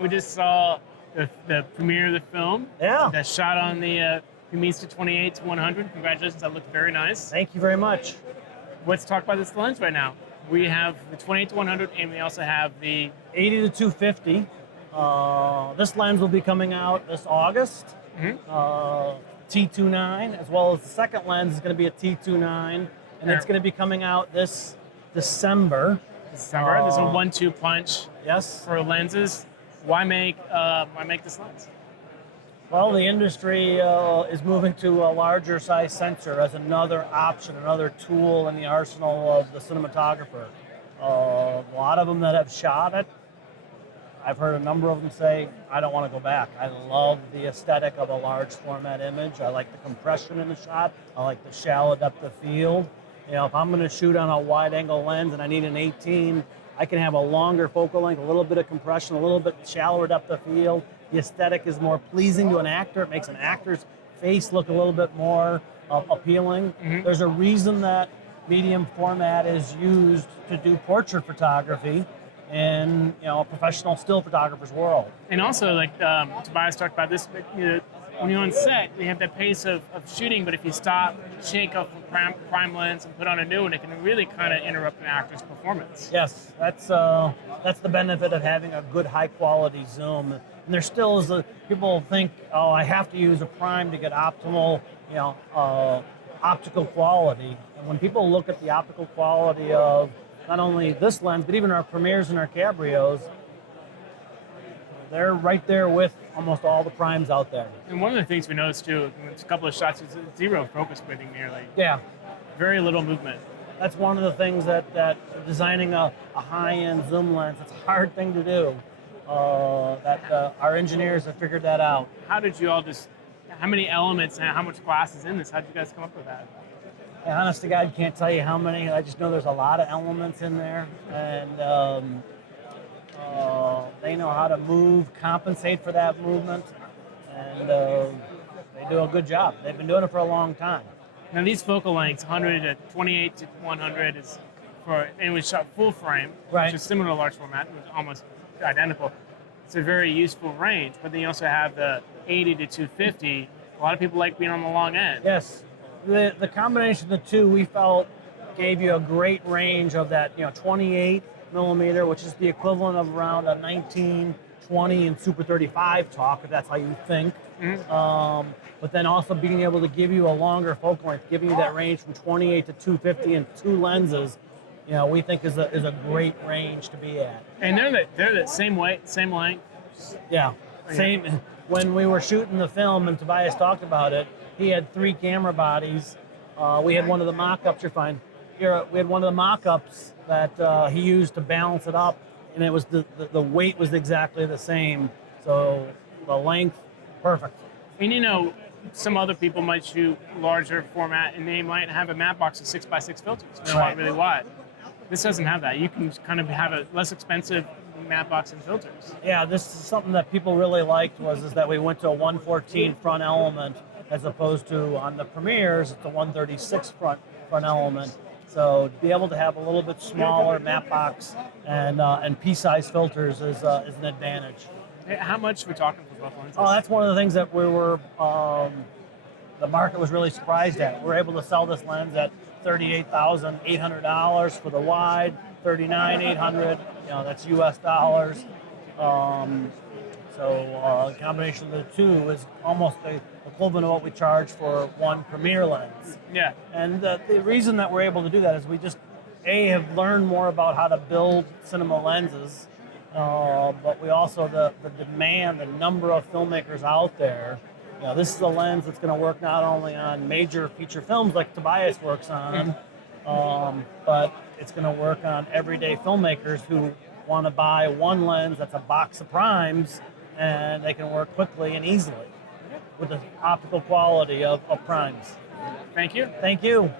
we just saw the premiere of the film. Yeah. That shot on the Premista 28-100. Congratulations, that looked very nice. Thank you very much. Let's talk about this lens right now. We have the 28-100, and we also have the 80-250. This lens will be coming out this August. T29, as well as the second lens is going to be a T29, and it's going to be coming out this December. There's a 1-2 punch. Yes. For lenses. Why make this lens? Well, the industry is moving to a larger size sensor as another option, another tool in the arsenal of the cinematographer. A lot of them that have shot it, I've heard a number of them say, I don't want to go back. I love the aesthetic of a large format image. I like the compression in the shot. I like the shallow depth of field. You know, if I'm going to shoot on a wide angle lens and I need an 18, I can have a longer focal length, a little bit of compression, a little bit shallower depth of field. The aesthetic is more pleasing to an actor. It makes an actor's face look a little bit more appealing. There's a reason that medium format is used to do portrait photography in a professional still photographer's world. And also, like Tobias talked about this, when you're on set, you have that pace of shooting, but if you stop, shake off the prime lens and put on a new one, it can really kind of interrupt an actor's performance. Yes, that's the benefit of having a good high quality zoom. And there still is people think, oh, I have to use a prime to get optimal, optical quality. And when people look at the optical quality of not only this lens, but even our Premiers and our Cabrios, they're right there with almost all the primes out there. And one of the things we noticed too, there's a couple of shots, is zero focus quitting nearly. Yeah. Very little movement. That's one of the things that designing a high-end zoom lens, it's a hard thing to do. Our engineers have figured that out. How did you all how many elements and how much glass is in this? How did you guys come up with that? I honest to God can't tell you how many. I just know there's a lot of elements in there, and they know how to move, compensate for that movement, and they do a good job. They've been doing it for a long time. Now these focal lengths, 100 to 28 to 100, is and it was shot full frame, right, which is similar to large format. It was almost identical. It's a very useful range, but then you also have the 80 to 250. A lot of people like being on the long end. Yes. The combination of the two, we felt, gave you a great range of that, 28 millimeter, which is the equivalent of around a 19, 20, and Super 35 talk, if that's how you think. But then also being able to give you a longer focal length, giving you that range from 28 to 250 and two lenses, we think is a great range to be at. And they're the same weight, same length. Yeah, same. When we were shooting the film and Tobias talked about it, he had 3 camera bodies. We had one of the mock-ups, you're fine. We had one of the mock-ups that he used to balance it up, and it was the weight was exactly the same. So the length, perfect. And some other people might shoot larger format, and they might have a matte box of 6x6 filters. They want really wide. This doesn't have that. You can kind of have a less expensive matte box and filters. Yeah, this is something that people really liked is that we went to a 114 front element as opposed to on the Premiers, it's a 136 front element. So to be able to have a little bit smaller matte box and pea-size filters is an advantage. Hey, how much are we talking for both lenses? Oh, that's one of the things that we were, the market was really surprised at. We're able to sell this lens at $38,800 for the wide, $39,800. That's U.S. dollars. So the combination of the two is almost the equivalent of what we charge for one Premier lens. Yeah. And the reason that we're able to do that is we just, have learned more about how to build cinema lenses, but we also, the demand, the number of filmmakers out there. This is a lens that's going to work not only on major feature films like Tobias works on, but it's going to work on everyday filmmakers who want to buy one lens that's a box of primes, and they can work quickly and easily with the optical quality of primes. Thank you. Thank you.